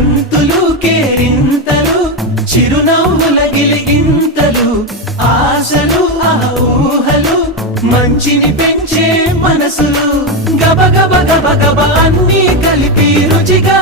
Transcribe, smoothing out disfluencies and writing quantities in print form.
గంతులు కేరింతలు చిరునవ్వుల గిలిగింతలు ఆశలు ఆ ఊహలు మంచిని పెంచే మనసులు గబ గబ గబ గబ అన్నీ కలిపి రుచిగా